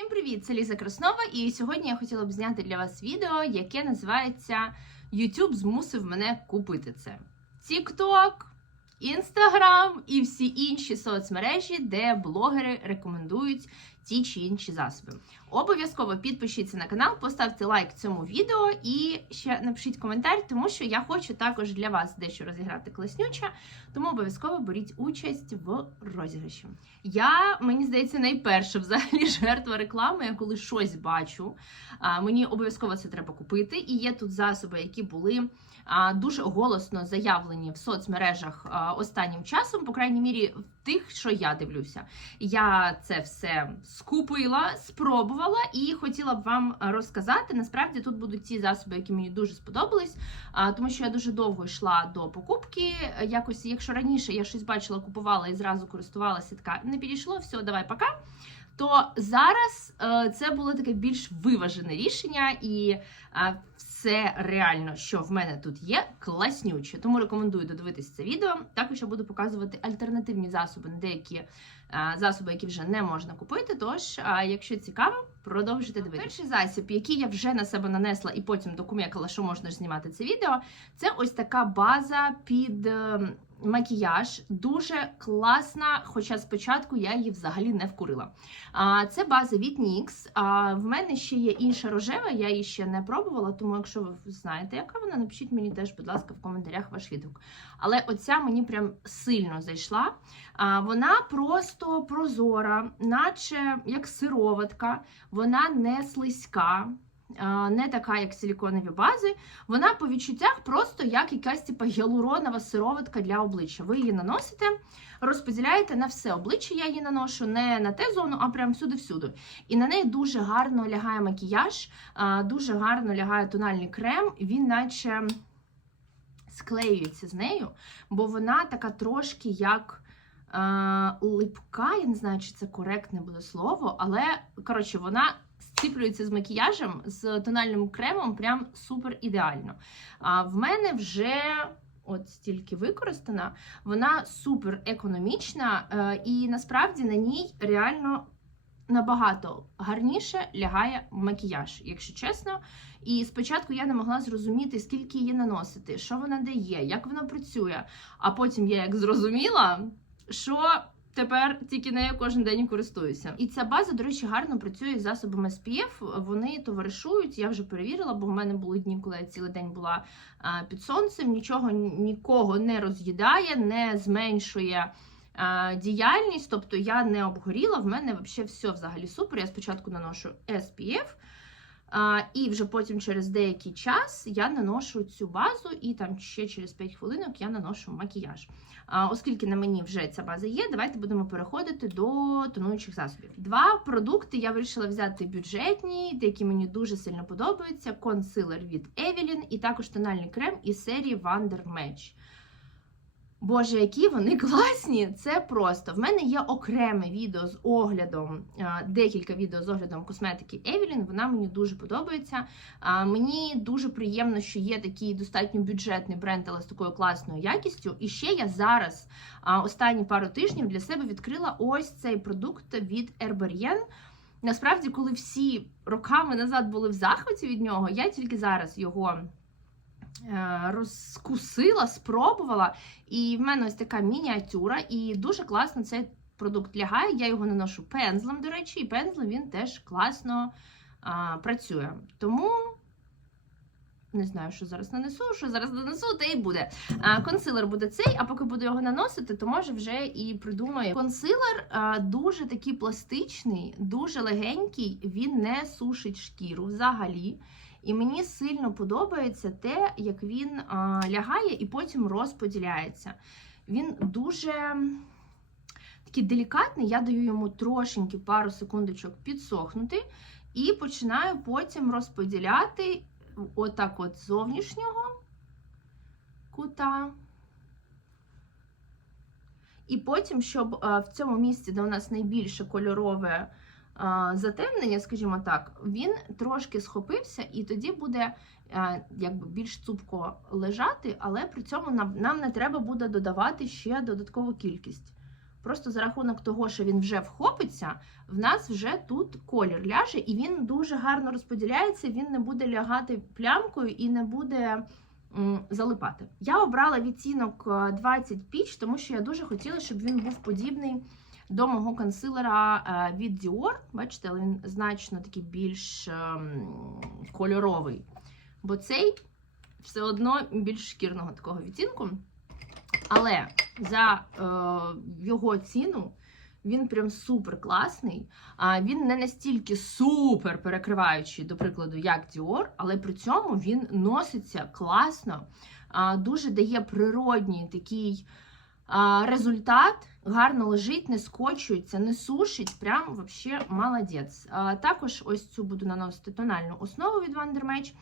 Всім привіт! Це Ліза Краснова, і сьогодні я хотіла б зняти для вас відео, яке називається YouTube змусив мене купити це. TikTok, Instagram і всі інші соцмережі, де блогери рекомендують ті чи інші засоби. Обов'язково підпишіться на канал, поставте лайк цьому відео і ще напишіть коментар, тому що я хочу також для вас дещо розіграти класнюче, тому обов'язково беріть участь в розіграші. Я, мені здається, найперша взагалі жертва реклами. Я коли щось бачу, мені обов'язково це треба купити. І є тут засоби, які були дуже голосно заявлені в соцмережах останнім часом, по крайній мірі, в тих, що я дивлюся. Я це все скупила, спробувала і хотіла б вам розказати. Насправді тут будуть ті засоби, які мені дуже сподобались, тому що я дуже довго йшла до покупки. Якось, якщо раніше я щось бачила, купувала і зразу користувалася, така не підійшло, все, давай, пока. То зараз е, це було таке більш виважене рішення, і е, все реально, що в мене тут є, класнюче. Тому рекомендую додивитись це відео. Також я буду показувати альтернативні засоби на деякі е, засоби, які вже не можна купити. Тож, якщо цікаво, продовжуйте дивитися. Перший засіб, який я вже на себе нанесла і потім докумекала, що можна ж знімати це відео, це ось така база під. Макіяж дуже класна, хоча спочатку я її взагалі не вкурила. А, Це база від NYX. А в мене ще є інша рожева, я її ще не пробувала, тому якщо ви знаєте, яка вона, напишіть мені теж, будь ласка, в коментарях ваш відгук. Але оця мені прям сильно зайшла. А, Вона просто прозора, наче як сироватка, вона не слизька. Не така, як силіконові бази, вона по відчуттях просто як якась типа гіалуронова сироватка для обличчя. Ви її наносите, розподіляєте на все обличчя. Я її наношу не на те зону, а прям всюди-всюди. І на неї дуже гарно лягає макіяж, дуже гарно лягає тональний крем. Він наче склеюється з нею, бо вона така трошки як. Липка, я не знаю, чи це коректне буде слово, але коротше, вона зціплюється з макіяжем, з тональним кремом, прям супер ідеально. А в мене вже от стільки використана, вона супер економічна, е, і насправді на ній реально набагато гарніше лягає макіяж, якщо чесно. І спочатку я не могла зрозуміти, скільки її наносити, що вона дає, як вона працює. А потім я як зрозуміла, що тепер тільки нею кожен день користуюся. І ця база, до речі, гарно працює з засобами SPF. Вони товаришують. Я вже перевірила, бо в мене були дні, коли я цілий день була під сонцем. Нічого нікого не роз'їдає, не зменшує. Діяльність, тобто я не обгоріла, в мене взагалі все взагалі супер. Я спочатку наношу SPF, і вже потім через деякий час я наношу цю базу, і там ще через 5 хвилинок я наношу макіяж. Оскільки на мені вже ця база є, давайте будемо переходити до тонуючих засобів. Два продукти я вирішила взяти бюджетні, які мені дуже сильно подобаються: консилер від Evelyn і також тональний крем із серії Wonder Match. Боже, які вони класні! Це просто. В мене є окреме відео з оглядом, декілька відео з оглядом косметики Evelyn. Вона мені дуже подобається. Мені дуже приємно, що є такий достатньо бюджетний бренд, але з такою класною якістю. І ще я зараз останні пару тижнів для себе відкрила ось цей продукт від Herberien. Насправді, коли всі роками назад були в захваті від нього, я тільки зараз його. Е, Розкусила, спробувала, і в мене ось така мініатюра, і дуже класно цей продукт лягає. Я його наношу пензлем, до речі, і пензлем він теж класно а, працює. Тому не знаю, що зараз нанесу, що зараз нанесу, те і буде. А, консилер буде цей, а поки буду його наносити, то може вже і придумаю. Консилер а, дуже такий пластичний, дуже легенький, він не сушить шкіру взагалі. І мені сильно подобається те, як він лягає і потім розподіляється. Він дуже такий делікатний, я даю йому трошеньки пару секундочок підсохнути, і починаю потім розподіляти отак от зовнішнього кута. І потім, щоб в цьому місці, де у нас найбільше кольорове затемнення, скажімо так, він трошки схопився, і тоді буде якби більш цупко лежати, але при цьому нам, нам не треба буде додавати ще додаткову кількість Просто за рахунок того, що він вже вхопиться, в нас вже тут колір ляже, і він дуже гарно розподіляється. Він не буде лягати плямкою і не буде залипати. Я обрала відтінок е, 20 Peach, тому що я дуже хотіла, щоб він був подібний до мого консилера е, від Dior. Бачите, але він значно такий більш ем, кольоровий. Бо цей все одно більш шкірного такого відтінку. Але за е, його ціну він прям супер класний. А він не настільки супер перекриваючий, до прикладу, як Dior, але при цьому він носиться класно, а, дуже дає природній такий а, результат. Гарно лежить, не скочується, не сушить. Прям вообще молодець. Також ось цю буду наносити тональну основу від Match.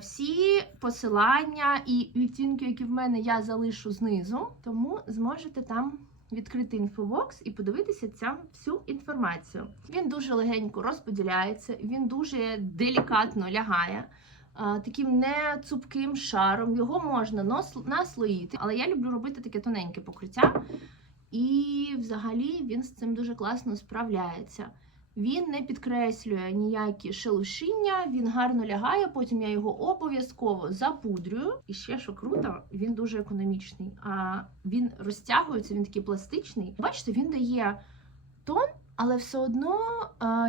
Всі посилання і відтінки, які в мене, я залишу знизу, тому зможете там відкрити інфобокс і подивитися ця всю інформацію. Він дуже легенько розподіляється, він дуже делікатно лягає. Таким не цупким шаром його можна наслоїти, але я люблю робити таке тоненьке покриття, і взагалі він з цим дуже класно справляється. Він не підкреслює ніякі шелушіння, він гарно лягає. Потім я його обов'язково запудрюю. І ще що круто, він дуже економічний. А він розтягується, він такий пластичний. Бачите, він дає тон, але все одно,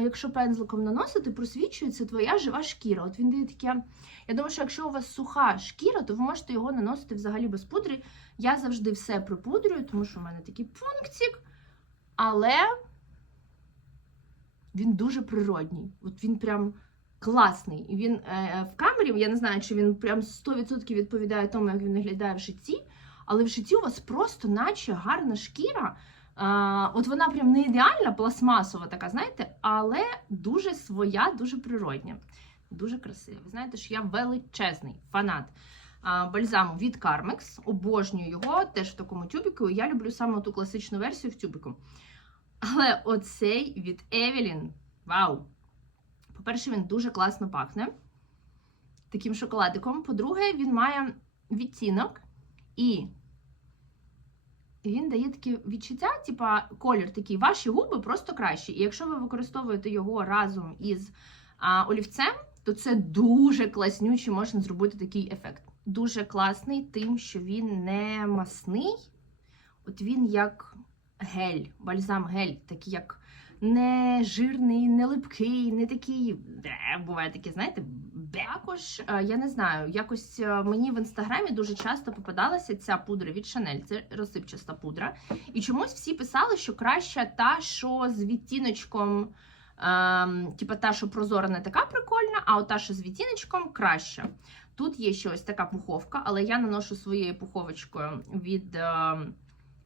якщо пензликом наносити, просвічується твоя жива шкіра. От він дає таке. Я думаю, що якщо у вас суха шкіра, то ви можете його наносити взагалі без пудри. Я завжди все припудрюю, тому що в мене такий пунктик. Але він дуже природній. От він прям класний. Він е, в камері, я не знаю, чи він прям 100% відповідає тому, як він виглядає в житті, але в житті у вас просто наче гарна шкіра. От вона прям не ідеальна, пластмасова така, знаєте, але дуже своя, дуже природня. Дуже красива. Ви знаєте, що я величезний фанат бальзаму від Carmex. Обожнюю його теж в такому тюбіку. Я люблю саме ту класичну версію в тюбіку. Але оцей від Evelyn, вау! По-перше, він дуже класно пахне таким шоколадиком. По-друге, він має відтінок і він дає таке відчуття, типа колір такий, ваші губи просто кращі. І якщо ви використовуєте його разом із а, олівцем, то це дуже класнюче, можна зробити такий ефект. Дуже класний, тим, що він не масний, от він як гель, бальзам гель, такий як не жирний, не липкий, не такий. Де, буває таке, знаєте. Також е, я не знаю, якось е, мені в інстаграмі дуже часто попадалася ця пудра від Chanel, це розсипчаста пудра. І чомусь всі писали, що краща та, що з відтіночком. Ем, типа та, що прозора, не така прикольна, а та, що з відтіночком, краща. Тут є ще ось така пуховка, але я наношу своєю пуховочкою від ем,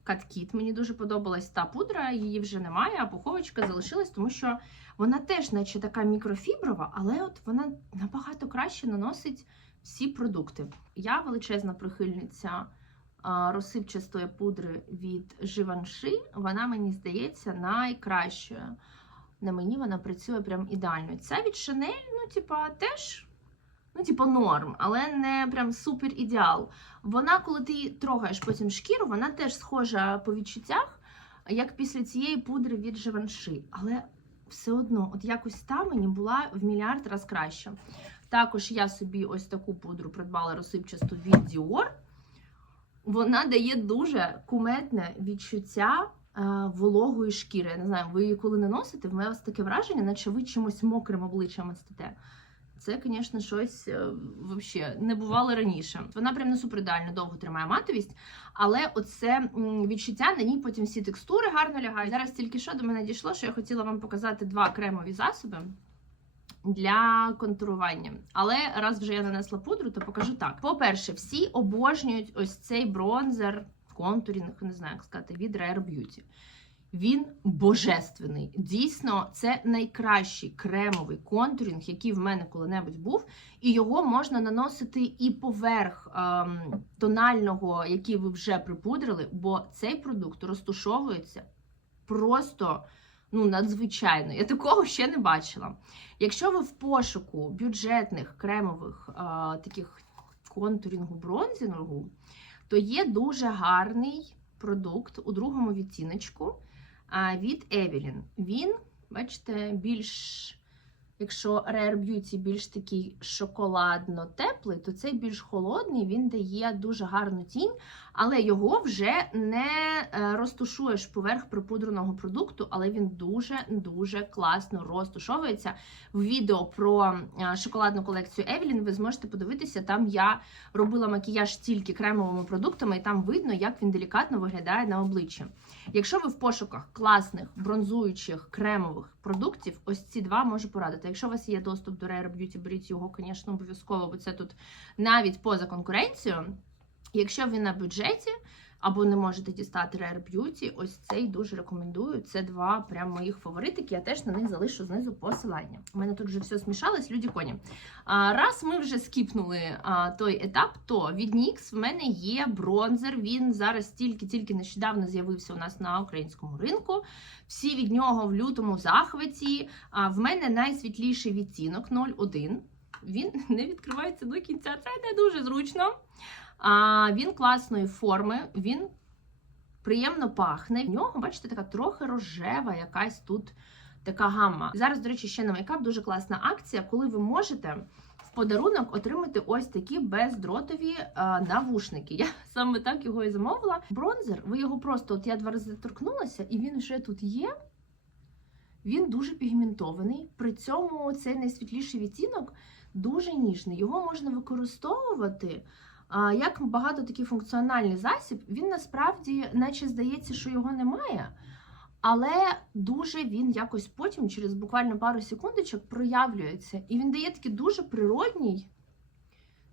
Каткіт. Мені дуже подобалась та пудра, її вже немає, а пуховочка залишилась, тому що вона теж, наче така мікрофіброва, але от вона набагато краще наносить всі продукти. Я величезна прихильниця розсипчастої пудри від Givenchy. Вона, мені здається, найкращою. На мені вона працює прям ідеально. Ця від Chanel, ну, типа, теж. Ну, типу, норм, але не прям супер ідеал. Вона, коли ти трогаєш потім шкіру, вона теж схожа по відчуттях, як після цієї пудри від Givenchy. Але все одно, от якось та мені була в мільярд раз краща. Також я собі ось таку пудру придбала розсипчасту від Dior. Вона дає дуже куметне відчуття е, вологої шкіри. Я не знаю, ви її коли не носите, в мене таке враження, наче ви чимось мокрим обличчям стите. Це, звісно, щось е, вообще не бувало раніше. Вона прям не супер ідеально довго тримає матовість, але оце відчуття на ній потім всі текстури гарно лягають. Зараз тільки що до мене дійшло, що я хотіла вам показати два кремові засоби для контурування. Але раз вже я нанесла пудру, то покажу так. По-перше, всі обожнюють ось цей бронзер, контурінг, не знаю, як сказати, від Rare Beauty. Він божественний. Дійсно, це найкращий кремовий контурінг, який в мене коли-небудь був. І його можна наносити і поверх ем, тонального, який ви вже припудрили, бо цей продукт розтушовується просто ну, надзвичайно. Я такого ще не бачила. Якщо ви в пошуку бюджетних кремових е, таких контурінгу бронзінгу, то є дуже гарний продукт у другому відтіночку від Евелін. Він, бачите, більш. Якщо Rare Beauty більш такий шоколадно-теплий, то цей більш холодний, він дає дуже гарну тінь, але його вже не е, розтушуєш поверх припудреного продукту, але він дуже-дуже класно розтушовується. В відео про е, шоколадну колекцію Evelyn ви зможете подивитися, там я робила макіяж тільки кремовими продуктами, і там видно, як він делікатно виглядає на обличчі. Якщо ви в пошуках класних бронзуючих кремових продуктів, ось ці два можу порадити. Якщо у вас є доступ до Rare Beauty, беріть його, звісно, обов'язково, бо це тут навіть поза конкуренцією. Якщо ви на бюджеті або не можете дістати Rare Beauty, ось цей дуже рекомендую. Це два прям моїх фаворитики. Я теж на них залишу знизу посилання. У мене тут вже все смішалось, люди коні. Раз ми вже скіпнули той етап, то від NYX в мене є бронзер. Він зараз тільки-тільки нещодавно з'явився у нас на українському ринку. Всі від нього в лютому захваті. В мене найсвітліший відтінок 01. Він не відкривається до кінця. Це не дуже зручно. А, Він класної форми, він приємно пахне. В нього, бачите, така трохи рожева якась тут така гамма. Зараз, до речі, ще на мейкап дуже класна акція, коли ви можете в подарунок отримати ось такі бездротові а, навушники. Я саме так його і замовила. Бронзер, ви його просто, от я два рази торкнулася, і він вже тут є. Він дуже пігментований. При цьому цей найсвітліший відтінок дуже ніжний. Його можна використовувати. Як багато такий функціональний засіб, він насправді, наче здається, що його немає, але дуже він якось потім, через буквально пару секундочок, проявлюється. І він дає такий дуже природній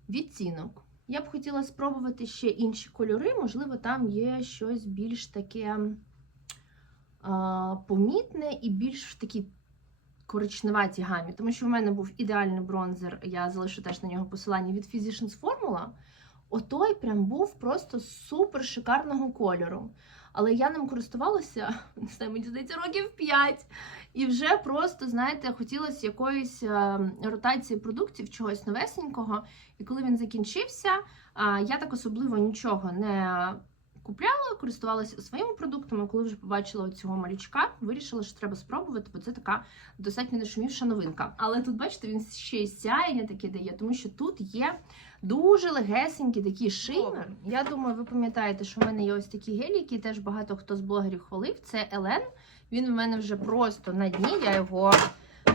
відтінок. Я б хотіла спробувати ще інші кольори, можливо, там є щось більш таке а, помітне і більш в такій коричневатій гамі, тому що в мене був ідеальний бронзер, я залишу теж на нього посилання від Physicians Formula. Отой прям був просто супер шикарного кольору. Але я ним користувалася, не знаю, мені здається, років 5. І вже просто, знаєте, хотілося якоїсь е, ротації продуктів, чогось новесенького. І коли він закінчився, я так особливо нічого не купляла, користувалася своїми продуктами. Коли вже побачила цього малючка, вирішила, що треба спробувати, бо це така достатньо нашумівша новинка. Але тут, бачите, він ще й сяєння таке дає, тому що тут є дуже легесенький такий шимер. Я думаю, ви пам'ятаєте, що в мене є ось такі гелі, які теж багато хто з блогерів хвалив. Це Елен. Він в мене вже просто на дні. Я його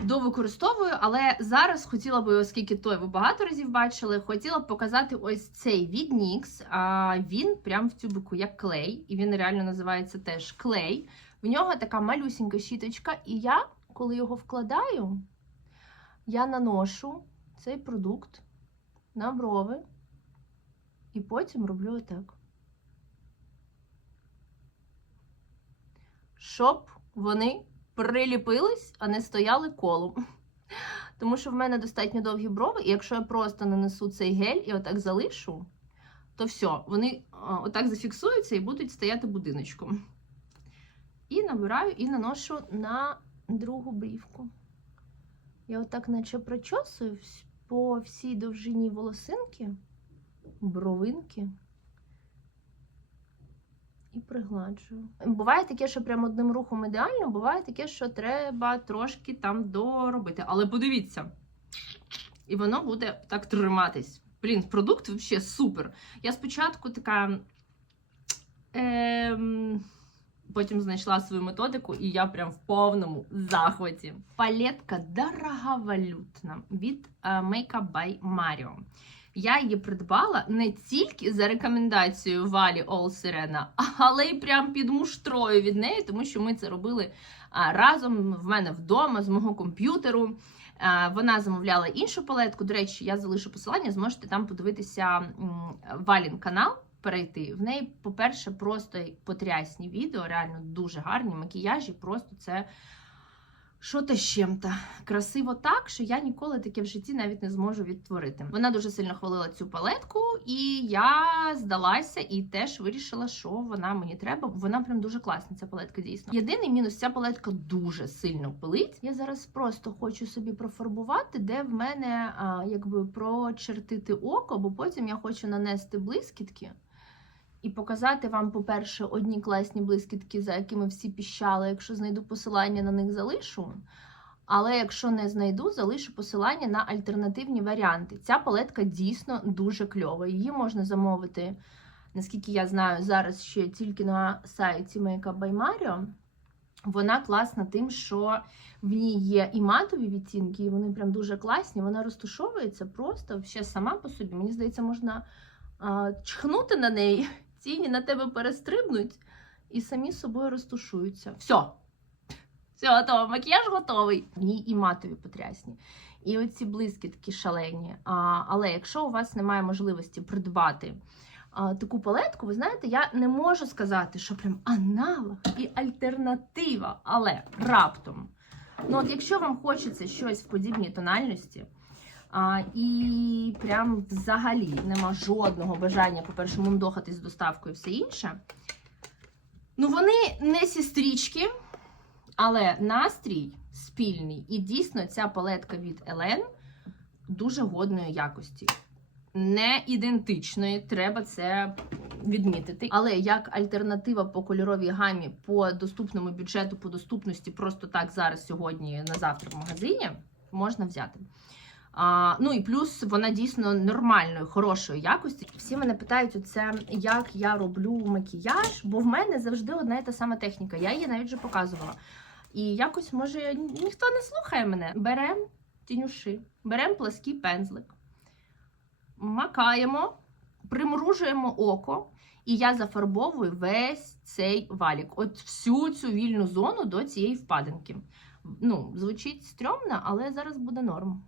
довикористовую, але зараз хотіла би, оскільки той ви багато разів бачили, хотіла б показати ось цей від NYX. А він прям в тюбику як клей, і він реально називається теж клей. В нього така малюсінька щіточка, і я, коли його вкладаю, я наношу цей продукт на брови, і потім роблю отак. Щоб вони приліпились, а не стояли колом. Тому що в мене достатньо довгі брови, і якщо я просто нанесу цей гель і отак залишу, то все, вони отак зафіксуються і будуть стояти будиночком. І набираю і наношу на другу брівку. Я отак, наче прочосую по всій довжині волосинки, бровинки і пригладжую. Буває таке, що прям одним рухом ідеально, буває таке, що треба трошки там доробити. Але подивіться, і воно буде так триматись. Блін, продукт взагалі супер. Я спочатку така. Ем... Потім знайшла свою методику, і я прям в повному захваті. Палетка дороговалютна від uh, Makeup by Mario. Я її придбала не тільки за рекомендацією Валі Ол Сирена, але й прям під муштрою від неї, тому що ми це робили разом в мене вдома з мого комп'ютеру. Вона замовляла іншу палетку. До речі, я залишу посилання, зможете там подивитися Валін канал перейти. В неї, по-перше, просто потрясні відео, реально дуже гарні макіяжі, просто це що та з чим-то. Красиво так, що я ніколи таке в житті навіть не зможу відтворити. Вона дуже сильно хвалила цю палетку, і я здалася і теж вирішила, що вона мені треба. Вона прям дуже класна, ця палетка дійсно. Єдиний мінус, ця палетка дуже сильно пилить. Я зараз просто хочу собі профарбувати, де в мене а, якби прочертити око, бо потім я хочу нанести блискітки. І показати вам, по-перше, одні класні блискітки, за якими всі піщали. Якщо знайду посилання на них, залишу. Але якщо не знайду, залишу посилання на альтернативні варіанти. Ця палетка дійсно дуже кльова. Її можна замовити, наскільки я знаю, зараз ще тільки на сайті Makeup by Mario. Вона класна тим, що в ній є і матові відтінки, і вони прям дуже класні. Вона розташовується просто ще сама по собі. Мені здається, можна а, чхнути на неї, тіні на тебе перестрибнуть і самі собою розтушуються. Все. Все, готово, макіяж готовий. В ній і матові потрясні. І оці блискітки шалені. А, але якщо у вас немає можливості придбати а, таку палетку, ви знаєте, я не можу сказати, що прям аналог і альтернатива, але раптом. Ну, от якщо вам хочеться щось в подібній тональності, а, і прям взагалі нема жодного бажання, по-перше, мундохатись з доставкою і все інше. Ну, вони не сестрички, але настрій спільний. І дійсно ця палетка від Елен дуже годної якості. Не ідентичної, треба це відмітити. Але як альтернатива по кольоровій гамі, по доступному бюджету, по доступності, просто так зараз, сьогодні, на завтра в магазині, можна взяти. А, ну і плюс вона дійсно нормальної, хорошої якості. Всі мене питають, оце, як я роблю макіяж, бо в мене завжди одна і та сама техніка. Я її навіть вже показувала. І якось, може, ніхто не слухає мене. Беремо тінюши, беремо плаский пензлик, макаємо, примружуємо око, і я зафарбовую весь цей валік. От всю цю вільну зону до цієї впадинки. Ну, звучить стрьомно, але зараз буде норм.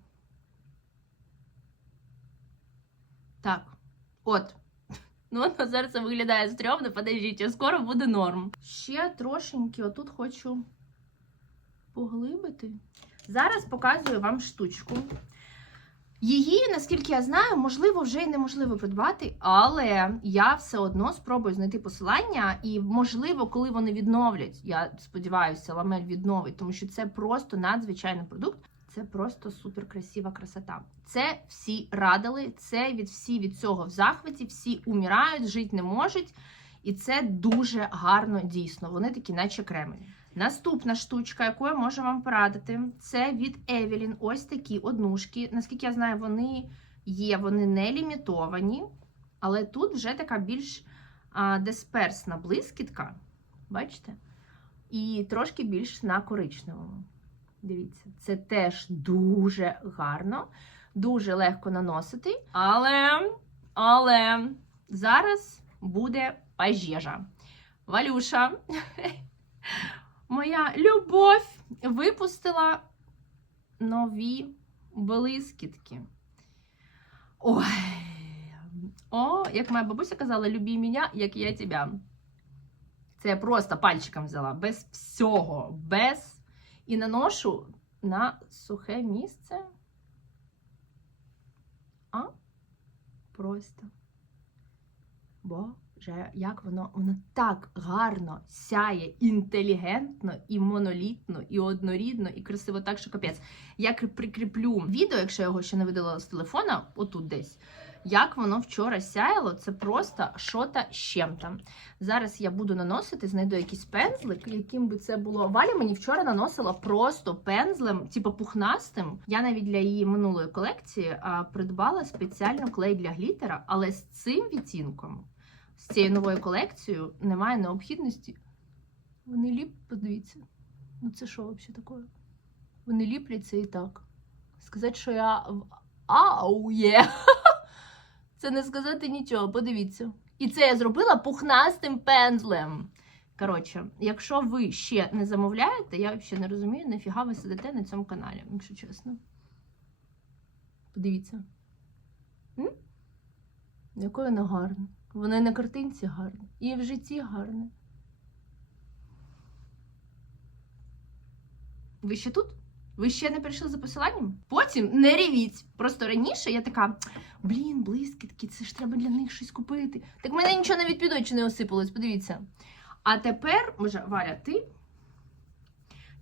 Так, от. Ну, воно зараз виглядає стрьомно, подождіть, скоро буде норм. Ще трошеньки отут хочу поглибити. Зараз показую вам штучку. Її, наскільки я знаю, можливо, вже й неможливо придбати, але я все одно спробую знайти посилання, і, можливо, коли вони відновлять, я сподіваюся, ламель відновить, тому що це просто надзвичайний продукт. Це просто супер красива красота. Це всі радили, це від всі від цього в захваті, всі умирають, жити не можуть. І це дуже гарно дійсно. Вони такі, наче кремені. Наступна штучка, яку я можу вам порадити, це від Evelyn. Ось такі однушки. Наскільки я знаю, вони є, вони не лімітовані, але тут вже така більш а, дисперсна блискітка. Бачите? І трошки більш на коричневому. Дивіться, це теж дуже гарно, дуже легко наносити. Але, але зараз буде пожежа. Валюша, моя любов, випустила нові блискітки. Ой, о, як моя бабуся казала, люби мене, як я тебе. Це я просто пальчиком взяла, без всього, без. І наношу на сухе місце. А просто. Боже, як воно, воно так гарно сяє, інтелігентно, і монолітно, і однорідно, і красиво так, що капець. Я прикріплю відео, якщо я його ще не видала з телефона, отут десь. Як воно вчора сяяло, це просто з чим-то. Зараз я буду наносити, знайду якийсь пензлик, яким би це було. Валя мені вчора наносила просто пензлем, типу пухнастим. Я навіть для її минулої колекції а, придбала спеціально клей для глітера, але з цим відтінком, з цією новою колекцією, немає необхідності. Вони ліп, подивіться. Ну це що взагалі таке? Вони ліпляться і так. Сказати, що я в ау є. Це не сказати нічого, подивіться. І це я зробила пухнастим пензлем. Коротше, якщо ви ще не замовляєте, я взагалі не розумію, нафіга ви сидите на цьому каналі, якщо чесно. Подивіться. М? Якою вона гарна. Вона і на картинці гарна, і в житті гарна. Ви ще тут? Ви ще не прийшли за посиланням? Потім не ревіть. Просто раніше я така: блін, блискітки, це ж треба для них щось купити. Так в мене нічого навіть під очі не осипалось, подивіться. А тепер, може, Валя, ти?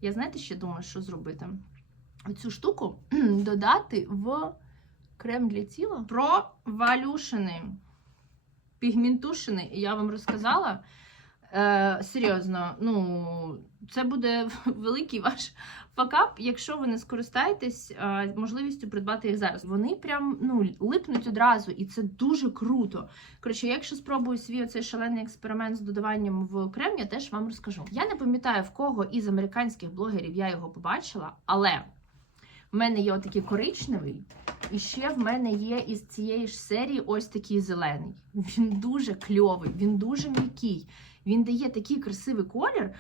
Я знаєте, ще думаю, що зробити? Оцю штуку додати в крем для тіла про валюшини. пігментушини, я вам розказала. Е, серйозно, ну це буде великий ваш факап, якщо ви не скористаєтесь е, можливістю придбати їх зараз. Вони прям ну липнуть одразу, і це дуже круто. Коротше, я якщо спробую свій оцей шалений експеримент з додаванням в крем, я теж вам розкажу. Я не пам'ятаю в кого із американських блогерів я його побачила, але в мене є отакий коричневий, і ще в мене є із цієї ж серії ось такий зелений. Він дуже кльовий, він дуже м'який. Він дає такий красивий колір.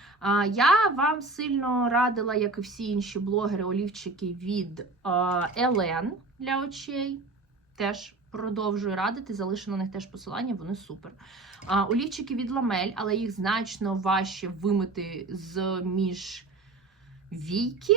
Я вам сильно радила, як і всі інші блогери, олівчики від Елен для очей. Теж продовжую радити, залишу на них теж посилання, вони супер. Олівчики від ламель, але їх значно важче вимити з між війки.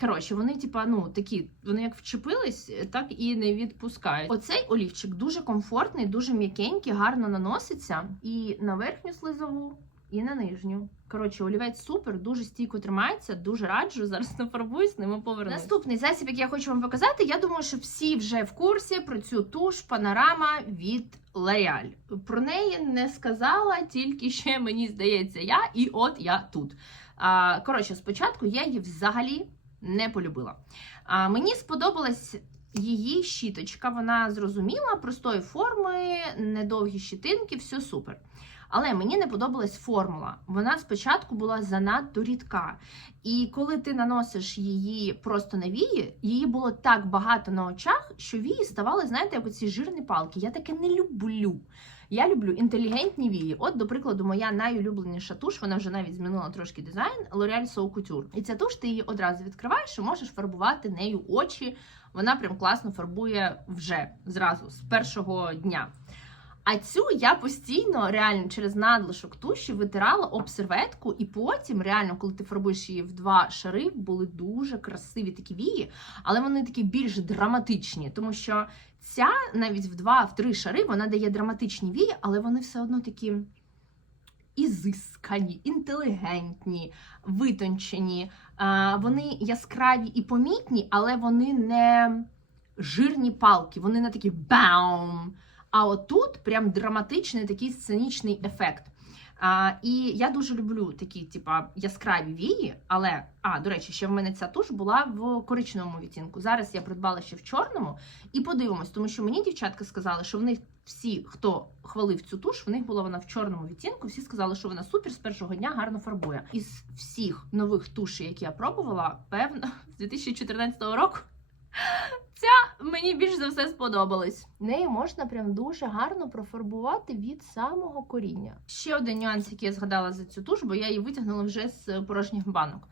Коротше, вони, типа, ну такі, вони як вчепились, так і не відпускають. Оцей олівчик дуже комфортний, дуже м'якенький, гарно наноситься і на верхню слизову, і на нижню. Коротше, олівець супер, дуже стійко тримається, дуже раджу. Зараз нафарбуюсь, ними повернусь. Наступний засіб, який я хочу вам показати. Я думаю, що всі вже в курсі про цю туш панорама від L'Oreal. Про неї не сказала, тільки ще мені здається, я, і от я тут. А, Коротше, спочатку я її взагалі не полюбила. А, Мені сподобалась її щіточка, вона зрозуміла, простої форми, недовгі щитинки, все супер. Але мені не подобалась формула. Вона спочатку була занадто рідка. І коли ти наносиш її просто на вії, її було так багато на очах, що вії ставали, знаєте, як оці жирні палки. Я таке не люблю. Я люблю інтелігентні вії. От, до прикладу, моя найулюбленіша туш, вона вже навіть змінила трошки дизайн L'Oreal So Couture. І ця туш ти її одразу відкриваєш і можеш фарбувати нею очі. Вона прям класно фарбує вже зразу з першого дня. А цю я постійно реально через надлишок туші витирала об серветку, і потім, реально, коли ти фарбуєш її в два шари, були дуже красиві такі вії, але вони такі більш драматичні, тому що ця навіть в два-в три шари вона дає драматичні вії, але вони все одно такі. Ізискані, інтелігентні, витончені, вони яскраві і помітні, але вони не жирні палки, вони не такі баум. А отут прям драматичний такий сценічний ефект. А, І я дуже люблю такі, типа, яскраві вії, але, а, до речі, ще в мене ця туш була в коричневому відтінку. Зараз я придбала ще в чорному і подивимось, тому що мені дівчатка сказали, що в них всі, хто хвалив цю туш, в них була вона в чорному відтінку. Всі сказали, що вона супер з першого дня гарно фарбує. Із всіх нових тушей, які я пробувала, певно, з 2014 року. Ця мені більш за все сподобалась. Неї можна прям дуже гарно профарбувати від самого коріння. Ще один нюанс, який я згадала за цю туш, бо я її витягнула вже з порожніх банок.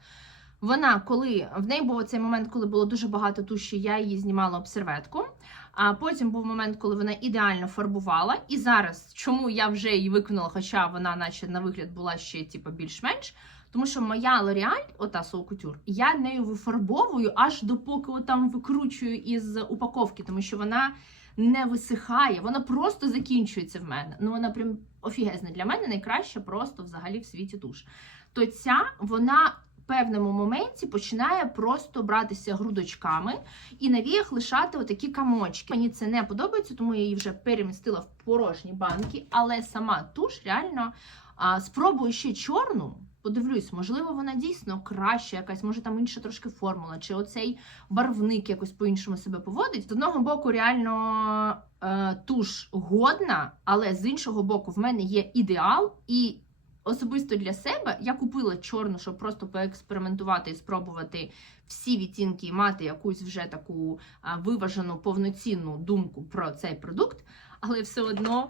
Вона, коли в неї був цей момент, коли було дуже багато туші, я її знімала об серветку. А потім був момент, коли вона ідеально фарбувала. І зараз, чому я вже її викинула, хоча вона, наче на вигляд, була ще типу, більш-менш. Тому що моя L'Oreal, ота Couture, я нею вифарбовую аж допоки там викручую із упаковки, тому що вона не висихає, вона просто закінчується в мене. Ну вона прям офігезна для мене найкраща просто взагалі в світі туш. То ця вона. Певному моменті починає просто братися грудочками і на віях лишати отакі камочки. Мені це не подобається, тому я її вже перемістила в порожні банки, але сама туш реально а, спробую ще чорну. Подивлюсь, можливо, вона дійсно краща, якась, може там інша трошки формула, чи оцей барвник якось по-іншому себе поводить. З одного боку, реально е, туш годна, але з іншого боку, в мене є ідеал, і особисто для себе я купила чорну, щоб просто поекспериментувати і спробувати всі відтінки і мати якусь вже таку е, виважену повноцінну думку про цей продукт. Але все одно,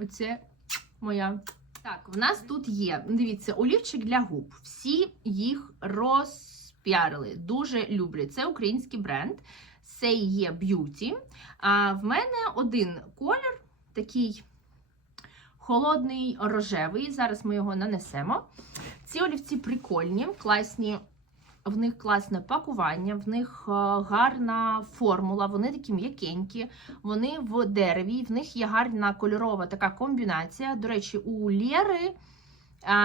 оце моя. Так, в нас тут є, дивіться, олівчик для губ. Всі їх розпіарили, дуже люблять. Це український бренд. Це є б'юті. А в мене один колір, такий холодний рожевий. Зараз ми його нанесемо. Ці олівці прикольні, класні. В них класне пакування, в них е, гарна формула, вони такі м'якенькі, вони в дереві, в них є гарна кольорова така комбінація. До речі, у Лєри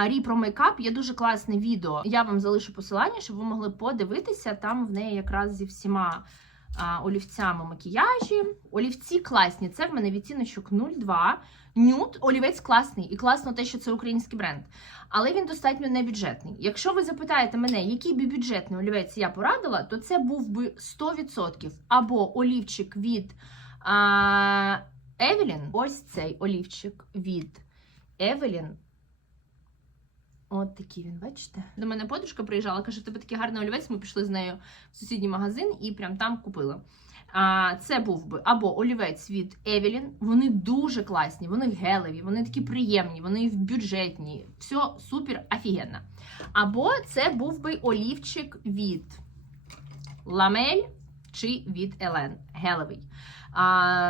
Ріпро Мейкап є дуже класне відео. Я вам залишу посилання, щоб ви могли подивитися. Там в неї якраз зі всіма олівцями макіяжі. Олівці класні. Це в мене відтіночок 02. Нюд, олівець класний, і класно те, що це український бренд. Але він достатньо небюджетний. Якщо ви запитаєте мене, який би бюджетний олівець я порадила, то це був би 100% або олівчик від Евелін. Ось цей олівчик від Евелін. От такий він, бачите? До мене подружка приїжджала, каже, в тебе такий гарний олівець. Ми пішли з нею в сусідній магазин і прям там купили. А, Це був би або олівець від Евелін. Вони дуже класні, вони гелеві, вони такі приємні, вони бюджетні. Все супер офігенно. Або це був би олівчик від Ламель чи від Елен гелевий.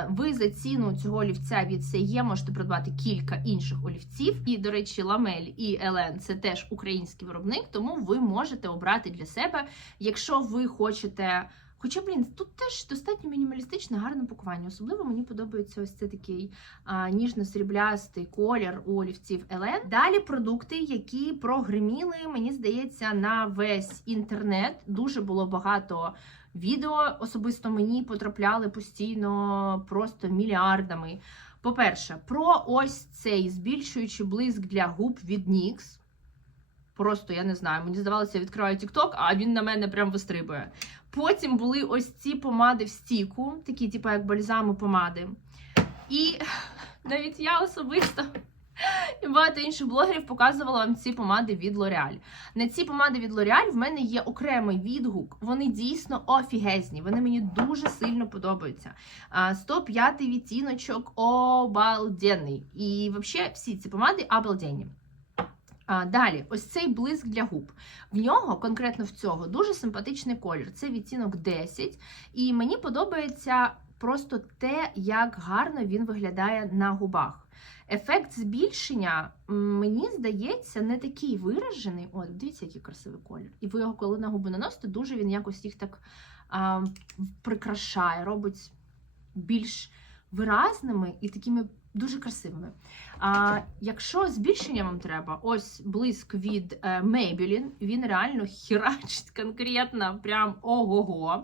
Ви за ціну цього олівця від Сеє можете придбати кілька інших олівців. І, до речі, Ламель і Елен це теж український виробник, тому ви можете обрати для себе, якщо ви хочете. Хоча, блін, тут теж достатньо мінімалістичне, гарне пакування. Особливо мені подобається ось це такий ніжно-сріблястий колір у олівців Елен. Далі продукти, які прогриміли, мені здається, на весь інтернет. Дуже було багато відео. Особисто мені потрапляли постійно просто мільярдами. По-перше, про ось цей збільшуючий блиск для губ від NYX. Просто я не знаю, мені здавалося, я відкриваю TikTok, а він на мене прям вистрибує. Потім були ось ці помади в стіку, такі, типу, як бальзами помади. І навіть я особисто і багато інших блогерів показувала вам ці помади від L'Oreal. На ці помади від L'Oreal в мене є окремий відгук. Вони дійсно офігезні. Вони мені дуже сильно подобаються. 105 відтіночок обалденний. І взагалі всі ці помади обалденні. Далі, ось цей блиск для губ. В нього, конкретно в цього, дуже симпатичний колір. Це відтінок 10. І мені подобається просто те, як гарно він виглядає на губах. Ефект збільшення, мені здається, не такий виражений. От, дивіться, який красивий колір. І ви його, коли на губи наносите, дуже він якось їх так а, прикрашає, робить більш виразними і такими дуже красивими. А якщо збільшення вам треба, ось блиск від е, Maybelline, він реально херачить конкретно, прям ого-го.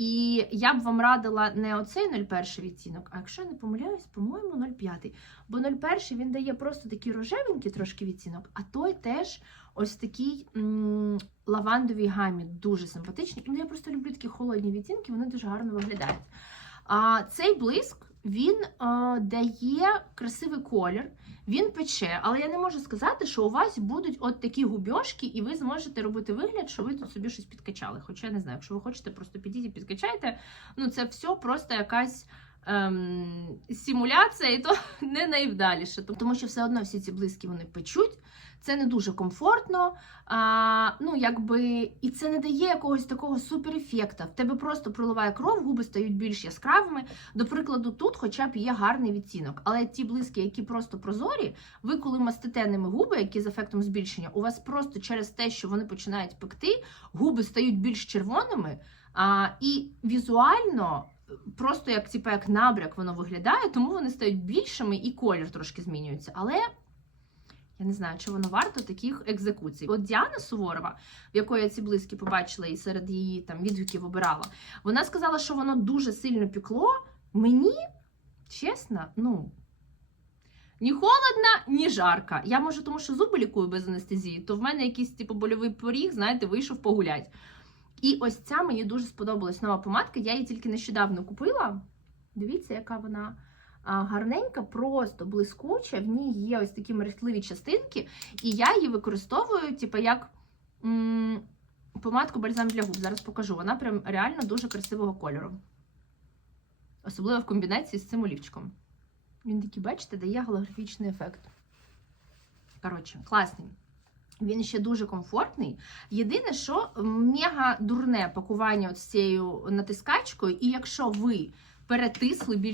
І я б вам радила не оцей 01 відтінок, а якщо я не помиляюсь, по-моєму, 05. Бо 01 він дає просто такий рожевенький трошки відтінок, а той теж ось такий м- лавандовий гамі, дуже симпатичний. І я просто люблю такі холодні відтінки, вони дуже гарно виглядають. А цей блиск він е, дає красивий колір, він пече, але я не можу сказати, що у вас будуть от такі губьошки, і ви зможете робити вигляд, що ви тут собі щось підкачали. Хоча я не знаю, якщо ви хочете, просто підіть і підкачайте. Ну, це все просто якась. Ем, симуляція, і то не найвдаліше. Тому що все одно всі ці блиски вони печуть, це не дуже комфортно. А, ну, якби, І це не дає якогось такого суперефекта. В тебе просто проливає кров, губи стають більш яскравими. До прикладу, тут хоча б є гарний відтінок. Але ті блиски, які просто прозорі, ви коли мастите ними губи, які з ефектом збільшення, у вас просто через те, що вони починають пекти, губи стають більш червоними. А, І візуально. Просто як типу, як набряк воно виглядає, тому вони стають більшими і колір трошки змінюється. Але я не знаю, чи воно варто таких екзекуцій. От Діана Суворова, в якої я ці близькі побачила і серед її там відгуків обирала, вона сказала, що воно дуже сильно пекло. Мені, чесно, ну. Ні холодно, ні жарко. Я можу, тому що зуби лікую без анестезії, то в мене якийсь типу больовий поріг, знаєте, вийшов погулять. І ось ця мені дуже сподобалась нова помадка. Я її тільки нещодавно купила. Дивіться, яка вона гарненька, просто блискуча. В ній є ось такі мерехтливі частинки, і я її використовую, типу, як помадку бальзам для губ. Зараз покажу. Вона прям реально дуже красивого кольору. Особливо в комбінації з цим олівчиком. Він такий, бачите, дає голографічний ефект. Коротше, класний. Він ще дуже комфортний. Єдине, що мега дурне пакування з цією натискачкою, і якщо ви перетисли більш